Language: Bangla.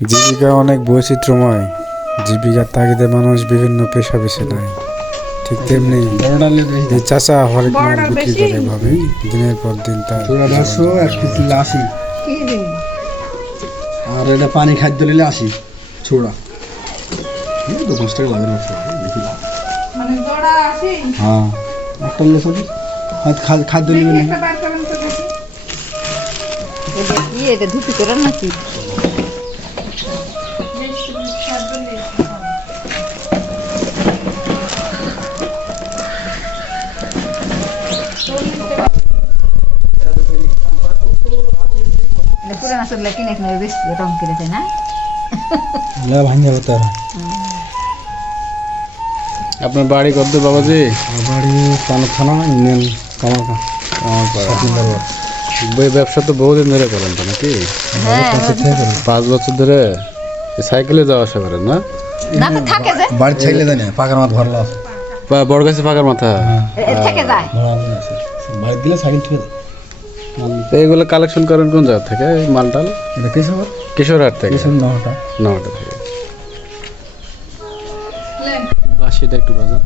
জীবিকা অনেক বৈচিত্র্যময়। জীবিকার তাগিদে মানুষ বিভিন্ন পেশা বেছে নেয়। ঠিক তেমনি এই চাচা হরেক মাল বিক্রি করে এভাবে দিনের পর দিন তার আর এটা পানি খাদ্য নিলে 80 ছোড়া 10 টাকা লাগে না মানে জোড়া আছে হ্যাঁ একটা নিলে চলি খাদ্য নিবে না একটা বার করেন তো দেখি এটা কি এটা ধুপি করার নাকি এটা পুরান আসলে কিনে কিনে বেশি রং কিনেছে না লে ভাঙে হতো আপনার বাড়ি কত বাবাজি? বাড়ি কানো থানা ইউনিয়ন কামারকা আমার পাড়া। ব্যবসা তো বহুদিন ধরে করেন তো নাকি? হ্যাঁ 5 বছর ধরে সাইকেলে যাওয়া আসা করেন না? না তো থাকে যে বাড়ি ছাইলে দেয় না পাকার মাছ ভরলা আছে বড়গাছি ফাঁকার মাথা। থেকে যায় বাড়ি দিলে সাইকেল ঠিক আছে তো এইগুলো কালেকশন করেন কোন জায়গা থেকে? এই মালটাল এটা কিসব কিশোরহাট থেকে। কিসব নটা নটা থেকে। বাসিটা একটু বাজান।